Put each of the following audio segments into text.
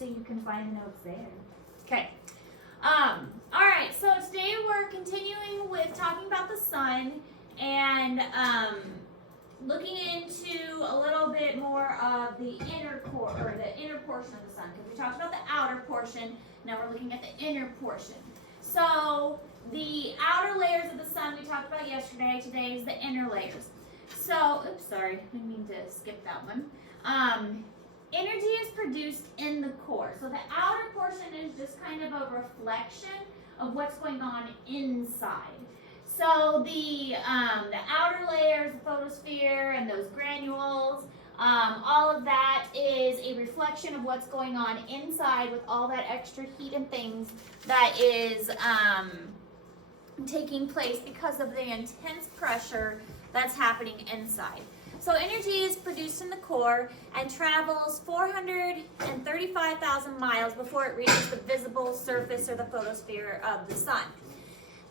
So you can find the notes there. Okay. All right. So today we're continuing with talking about the sun and looking into a little bit more of the inner core or the inner portion of the sun. Because we talked about the outer portion. Now we're looking at the inner portion. So the outer layers of the sun we talked about yesterday. Today is the inner layers. So, oops, sorry, I didn't mean to skip that one. Energy is produced in the core. So the outer portion is just kind of a reflection of what's going on inside. So the outer layers, the photosphere, and those granules, all of that is a reflection of what's going on inside with all that extra heat and things that is taking place because of the intense pressure that's happening inside. So energy is produced in the core and travels 435,000 miles before it reaches the visible surface or the photosphere of the sun.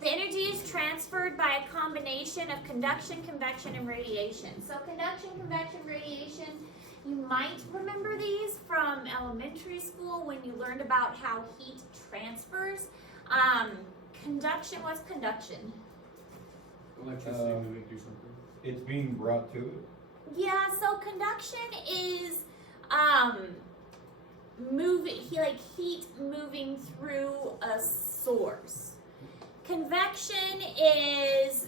The energy is transferred by a combination of conduction, convection, and radiation. So conduction, convection, radiation, you might remember these from elementary school when you learned about how heat transfers. Conduction, what's conduction? Electricity moving through something. It's being brought to it. Yeah, so conduction is heat moving through a source. Convection is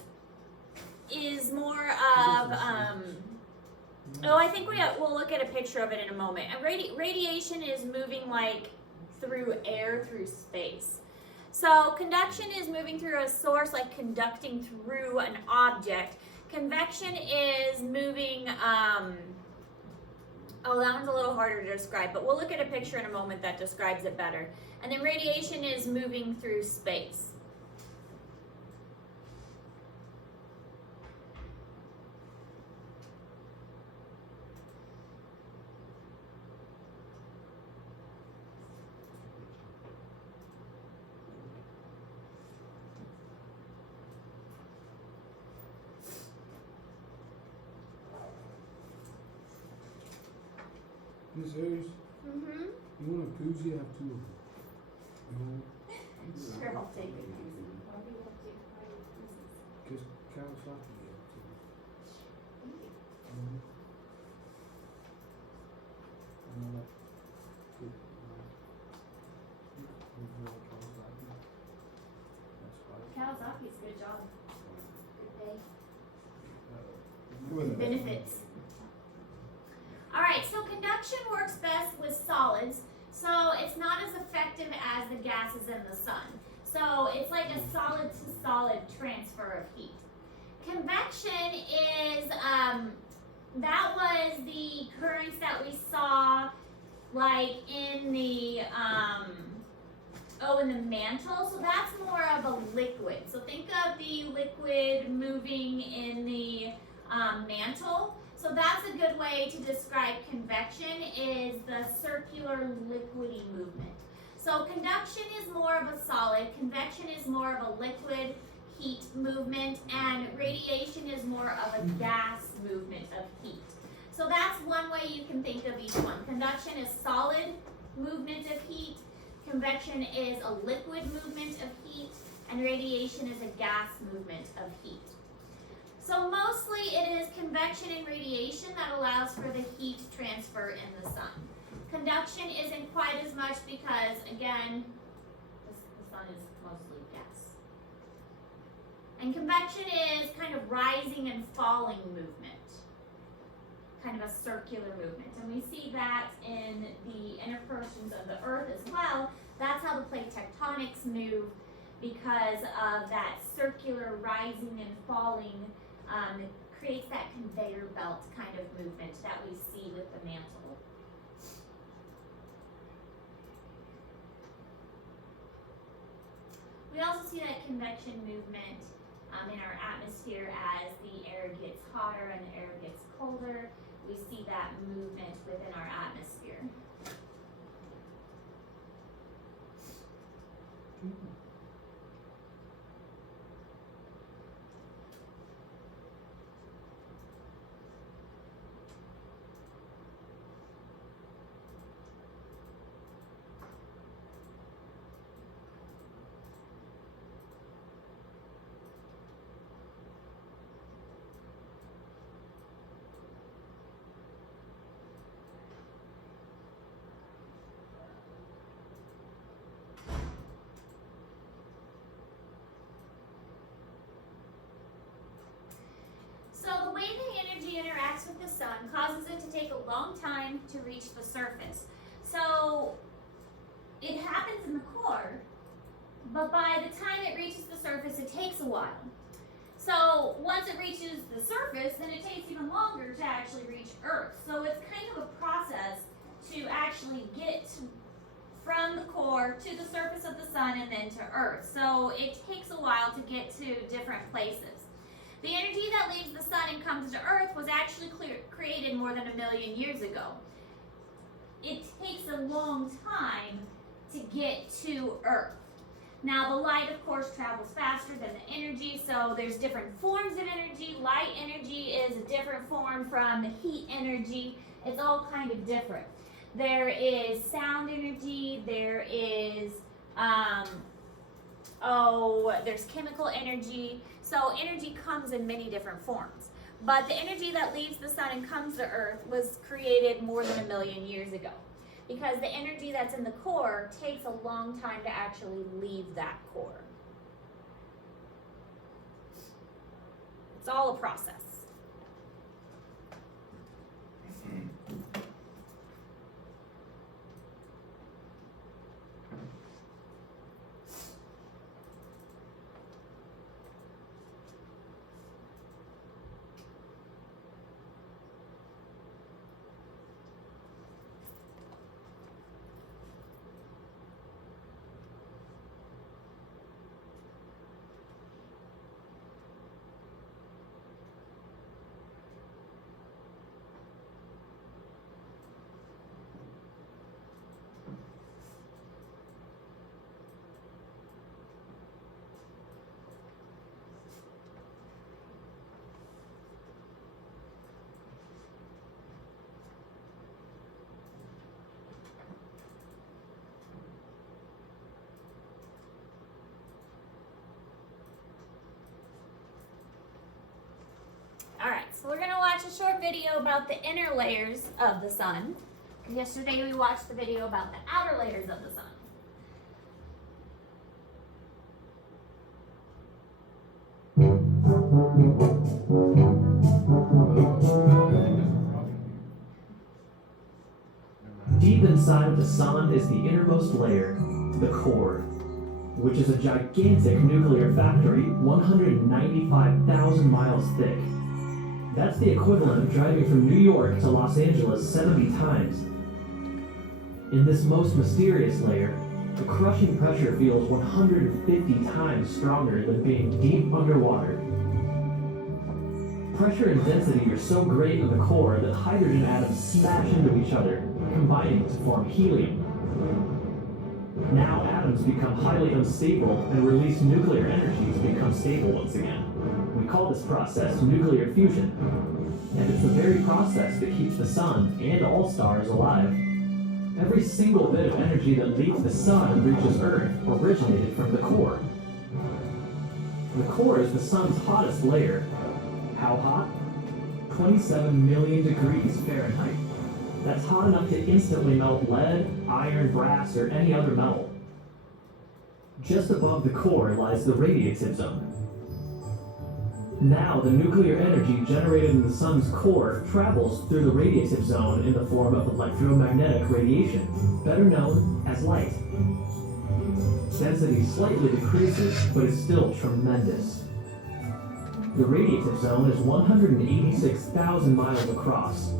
more of I think we'll look at a picture of it in a moment. And radiation is moving like through air, through space. So conduction is moving through a source, like conducting through an object. Convection is moving, that one's a little harder to describe, but we'll look at a picture in a moment that describes it better. And then radiation is moving through space. Miss Harris, Mm-hmm. you want a koozie? I have two of them. You want? Sure, I'll take it. Because Kawasaki have two. I'm not good. That's fine. Kawasaki's good job. Good pay. With it. Benefits. All right, so conduction works best with solids. So it's not as effective as the gases in the sun. So it's like a solid to solid transfer of heat. Convection is, that was the currents that we saw like in the, in the mantle. So that's more of a liquid. So think of the liquid moving in the mantle. So that's a good way to describe convection is the circular liquidy movement. So conduction is more of a solid, convection is more of a liquid heat movement, and radiation is more of a gas movement of heat. So that's one way you can think of each one. Conduction is solid movement of heat, convection is a liquid movement of heat, and radiation is a gas movement of heat. So mostly it is convection and radiation that allows for the heat transfer in the sun. Conduction isn't quite as much because, again, the sun is mostly gas. And convection is kind of rising and falling movement, kind of a circular movement. And we see that in the inner portions of the earth as well. That's how the plate tectonics move because of that circular rising and falling. It creates that conveyor belt kind of movement that we see with the mantle. We also see that convection movement in our atmosphere as the air gets hotter and the air gets colder. We see that movement within our atmosphere. sun causes it to take a long time to reach the surface. So it happens in the core, but by the time it reaches the surface, it takes a while. So once it reaches the surface, then it takes even longer to actually reach Earth. So it's kind of a process to actually get from the core to the surface of the sun and then to Earth. So it takes a while to get to different places. The energy that leaves the sun and comes to Earth was actually created more than 1 million years ago. It takes a long time to get to Earth. Now the light, of course, travels faster than the energy, so there's different forms of energy. Light energy is a different form from the heat energy. It's all kind of different. There is sound energy, there is, there's chemical energy. So energy comes in many different forms. But the energy that leaves the sun and comes to Earth was created more than 1 million years ago. Because the energy that's in the core takes a long time to actually leave that core. It's all a process. Alright, so we're going to watch a short video about the inner layers of the sun. Yesterday we watched the video about the outer layers of the sun. Deep inside of the sun is the innermost layer, the core, which is a gigantic nuclear factory 195,000 miles thick. That's the equivalent of driving from New York to Los Angeles 70 times. In this most mysterious layer, the crushing pressure feels 150 times stronger than being deep underwater. Pressure and density are so great in the core that hydrogen atoms smash into each other, combining to form helium. Now atoms become highly unstable and release nuclear energy to become stable once again. We call this process nuclear fusion, and it's the very process that keeps the sun and all stars alive. Every single bit of energy that leaves the sun and reaches Earth originated from the core. The core is the sun's hottest layer. How hot? 27 million degrees Fahrenheit. That's hot enough to instantly melt lead, iron, brass, or any other metal. Just above the core lies the radiative zone. Now, the nuclear energy generated in the sun's core travels through the radiative zone in the form of electromagnetic radiation, better known as light. Density slightly decreases, but is still tremendous. The radiative zone is 186,000 miles across.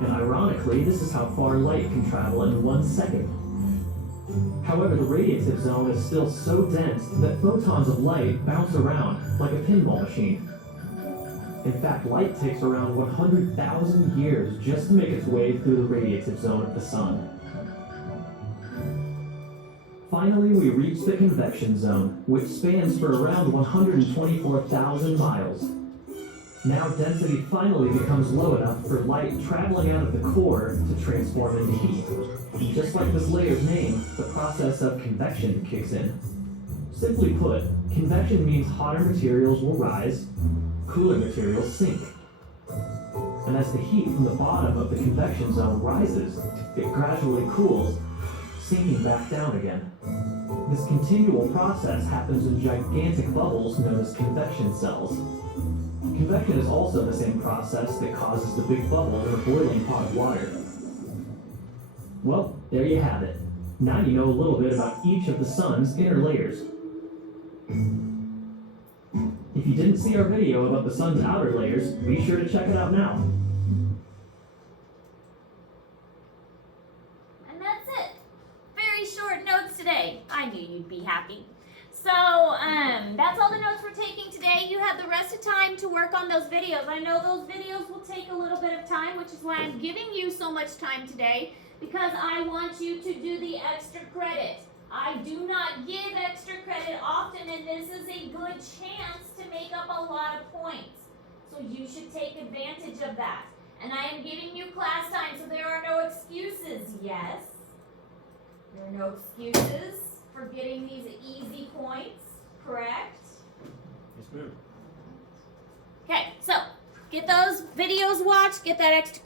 And ironically, this is how far light can travel in 1 second. However, the radiative zone is still so dense that photons of light bounce around like a pinball machine. In fact, light takes around 100,000 years just to make its way through the radiative zone of the sun. Finally, we reach the convection zone, which spans for around 124,000 miles. Now density finally becomes low enough for light traveling out of the core to transform into heat. And just like this layer's name, the process of convection kicks in. Simply put, convection means hotter materials will rise, cooler materials sink. And as the heat from the bottom of the convection zone rises, it gradually cools, sinking back down again. This continual process happens in gigantic bubbles known as convection cells. Convection is also the same process that causes the big bubble in a boiling pot of water. Well, there you have it. Now you know a little bit about each of the sun's inner layers. If you didn't see our video about the sun's outer layers, be sure to check it out now. And that's it. Very short notes today. I knew you'd be happy. So, that's all the notes we're taking today. You have the rest of time to work on those videos. I know those videos will take a little bit of time, which is why I'm giving you so much time today, because I want you to do the extra credit. I do not give extra credit often, and this is a good chance to make up a lot of points. So you should take advantage of that. And I am giving you class time, so there are no excuses. Yes, there are no excuses for getting these easy points, correct? Yes, ma'am. Okay, so get those videos watched, get that extra